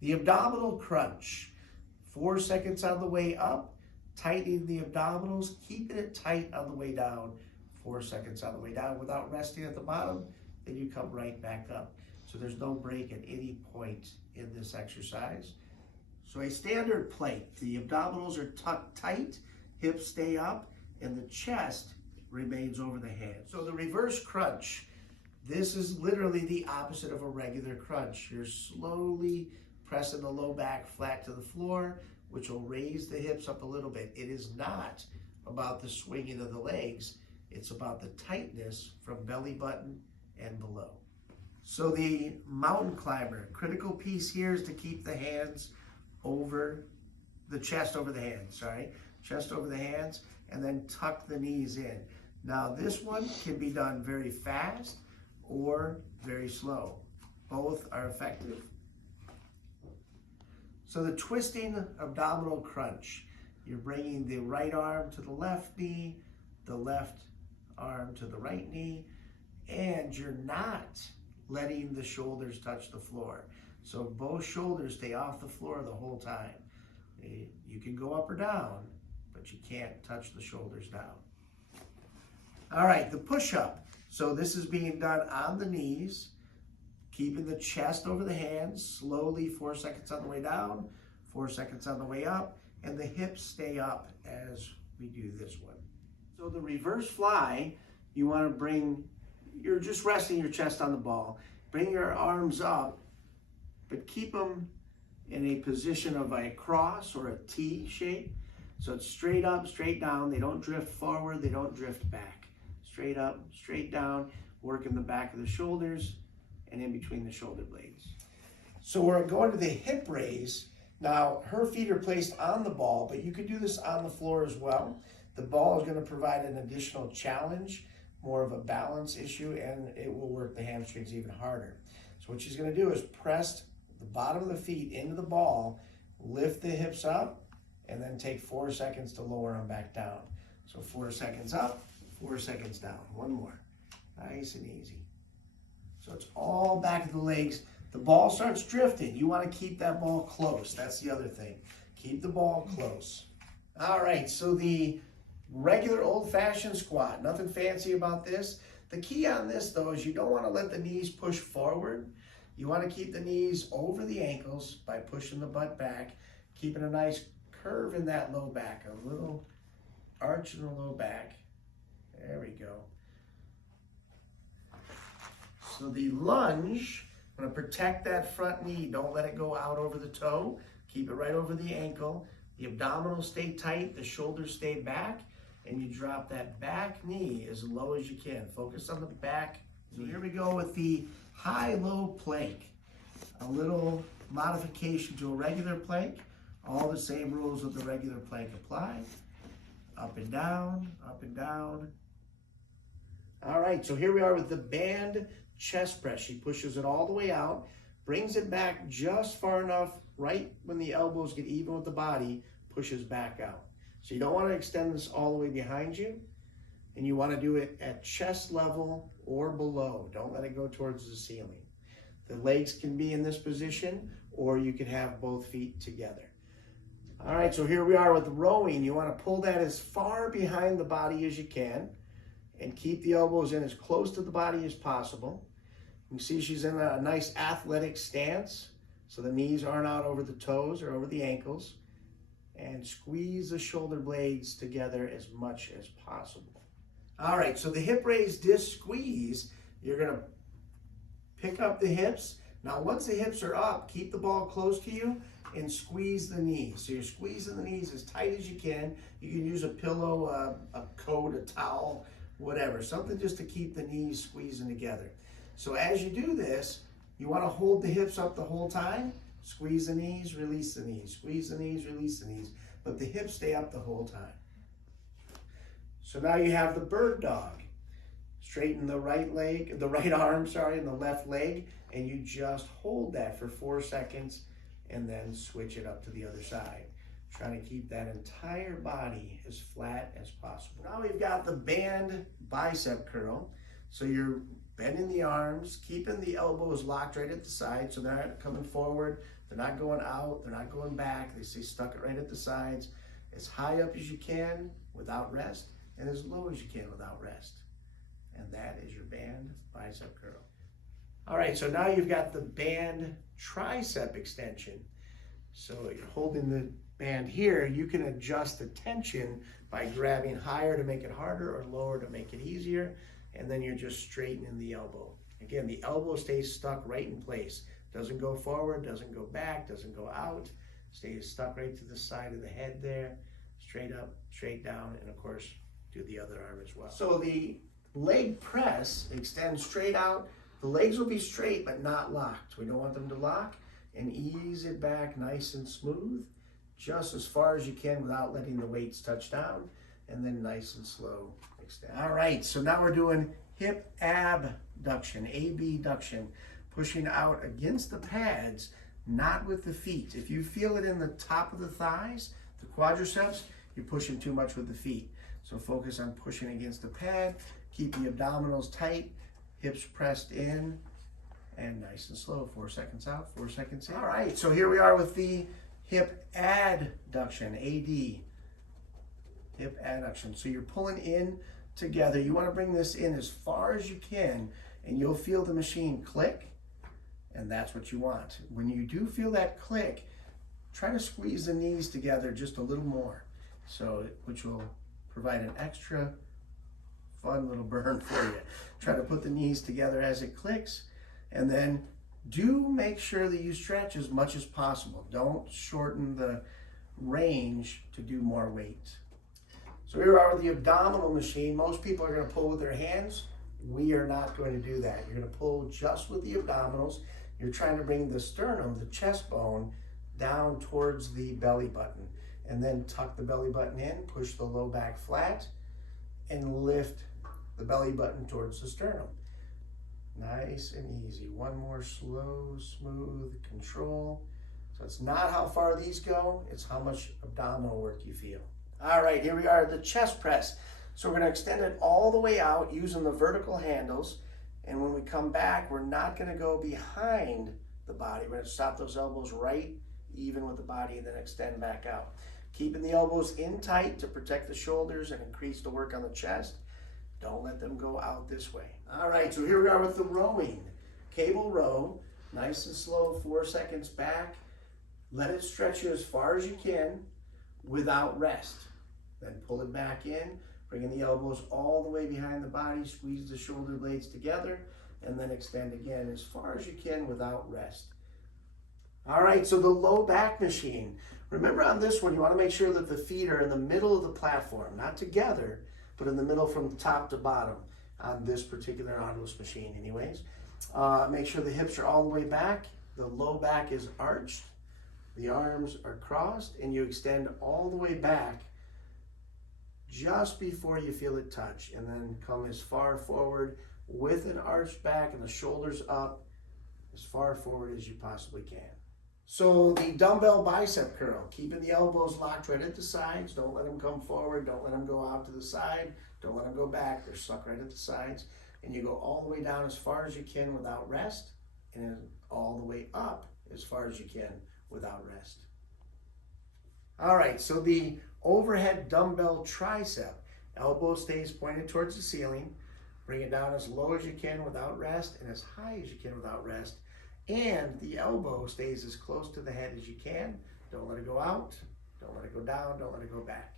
The abdominal crunch. 4 seconds on the way up, tightening the abdominals, keeping it tight on the way down. 4 seconds on the way down without resting at the bottom, then you come right back up. So there's no break at any point in this exercise. So a standard plank, the abdominals are tucked tight, hips stay up, and the chest remains over the hands. So the reverse crunch, this is literally the opposite of a regular crunch. You're slowly pressing the low back flat to the floor, which will raise the hips up a little bit. It is not about the swinging of the legs. It's about the tightness from belly button and below. So the mountain climber, critical piece here is to keep the hands over, the chest over the hands, chest over the hands, and then tuck the knees in. Now this one can be done very fast or very slow. Both are effective. So the twisting abdominal crunch, you're bringing the right arm to the left knee, the left arm to the right knee, and you're not letting the shoulders touch the floor. So both shoulders stay off the floor the whole time. You can go up or down, but you can't touch the shoulders down. All right, the push-up. So this is being done on the knees, keeping the chest over the hands, slowly 4 seconds on the way down, 4 seconds on the way up, and the hips stay up as we do this one. So the reverse fly, you want to bring, you're just resting your chest on the ball. Bring your arms up, but keep them in a position of a cross or a T shape. So it's straight up, straight down. They don't drift forward, they don't drift back. Straight up, straight down, working the back of the shoulders and in between the shoulder blades. So we're going to the hip raise. Now, her feet are placed on the ball, but you could do this on the floor as well. The ball is going to provide an additional challenge, more of a balance issue, and it will work the hamstrings even harder. So what she's going to do is press the bottom of the feet into the ball, lift the hips up, and then take 4 seconds to lower them back down. So 4 seconds up, 4 seconds down. One more. Nice and easy. So it's all back of the legs. The ball starts drifting. You want to keep that ball close. That's the other thing. Keep the ball close. All right, so the regular old-fashioned squat. Nothing fancy about this. The key on this, though, is you don't want to let the knees push forward. You want to keep the knees over the ankles by pushing the butt back, keeping a nice curve in that low back, a little arch in the low back. There we go. So the lunge, I'm going to protect that front knee. Don't let it go out over the toe. Keep it right over the ankle. The abdominals stay tight, the shoulders stay back, and you drop that back knee as low as you can. Focus on the back knee. So here we go with the high-low plank. A little modification to a regular plank. All the same rules of the regular plank apply. Up and down, up and down. All right, so here we are with the band chest press. She pushes it all the way out, brings it back just far enough, right when the elbows get even with the body, pushes back out. So you don't want to extend this all the way behind you, and you want to do it at chest level or below. Don't let it go towards the ceiling. The legs can be in this position, or you can have both feet together. All right, so here we are with rowing. You want to pull that as far behind the body as you can and keep the elbows in as close to the body as possible. You can see she's in a nice athletic stance, so the knees aren't out over the toes or over the ankles. And squeeze the shoulder blades together as much as possible. All right, so the hip raise disc squeeze, you're going to pick up the hips. Now, once the hips are up, keep the ball close to you and squeeze the knees. So you're squeezing the knees as tight as you can. You can use a pillow, a coat, a towel, whatever, something just to keep the knees squeezing together. So as you do this, you want to hold the hips up the whole time. Squeeze the knees, release the knees. Squeeze the knees, release the knees. But the hips stay up the whole time. So now you have the bird dog. Straighten the right leg, the right arm, and the left leg, and you just hold that for 4 seconds and then switch it up to the other side. Trying to keep that entire body as flat as possible. Now we've got the band bicep curl. So you're bending the arms, keeping the elbows locked right at the side so they're not coming forward, They're not going out, they're not going back. They stay stuck right at the sides, as high up as you can without rest, and as low as you can without rest. And that is your band bicep curl. All right, so now you've got the band tricep extension. So you're holding the band here. You can adjust the tension by grabbing higher to make it harder or lower to make it easier. And then you're just straightening the elbow. Again, the elbow stays stuck right in place. Doesn't go forward, doesn't go back, doesn't go out. Stays stuck right to the side of the head there. Straight up, straight down, and of course, do the other arm as well. So the leg press extends straight out. The legs will be straight, but not locked. We don't want them to lock. And ease it back nice and smooth, just as far as you can without letting the weights touch down, and then nice and slow extend. All right, so now we're doing hip abduction, abduction, pushing out against the pads, not with the feet. If you feel it in the top of the thighs, the quadriceps, you're pushing too much with the feet. So focus on pushing against the pad, keep the abdominals tight, hips pressed in, and nice and slow, 4 seconds out, 4 seconds in. All right, so here we are with the hip adduction, AD, hip adduction. So you're pulling in together. You want to bring this in as far as you can, and you'll feel the machine click, and that's what you want. When you do feel that click, try to squeeze the knees together just a little more, so which will provide an extra fun little burn for you. Try to put the knees together as it clicks. And then do make sure that you stretch as much as possible. Don't shorten the range to do more weight. So here we are with the abdominal machine. Most people are going to pull with their hands. We are not going to do that. You're going to pull just with the abdominals. You're trying to bring the sternum, the chest bone, down towards the belly button. And then tuck the belly button in, push the low back flat, and lift the belly button towards the sternum. Nice and easy. One more slow, smooth control. So it's not how far these go, it's how much abdominal work you feel. All right, here we are, the chest press. So we're going to extend it all the way out using the vertical handles. And when we come back, we're not going to go behind the body. We're going to stop those elbows right even with the body and then extend back out. Keeping the elbows in tight to protect the shoulders and increase the work on the chest. Don't let them go out this way. All right, so here we are with the rowing. Cable row, nice and slow, 4 seconds back. Let it stretch you as far as you can without rest. Then pull it back in, bringing the elbows all the way behind the body, squeeze the shoulder blades together, and then extend again as far as you can without rest. All right, so the low back machine. Remember on this one, you want to make sure that the feet are in the middle of the platform, not together, but in the middle from top to bottom on this particular Nautilus machine anyways. Make sure the hips are all the way back, the low back is arched, the arms are crossed, and you extend all the way back just before you feel it touch, and then come as far forward with an arched back and the shoulders up as far forward as you possibly can. So the dumbbell bicep curl, keeping the elbows locked right at the sides. Don't let them come forward. Don't let them go out to the side. Don't let them go back. They're stuck right at the sides. And you go all the way down as far as you can without rest, and then all the way up as far as you can without rest. All right, so the overhead dumbbell tricep. Elbow stays pointed towards the ceiling. Bring it down as low as you can without rest and as high as you can without rest. And the elbow stays as close to the head as you can. Don't let it go out. Don't let it go down. Don't let it go back.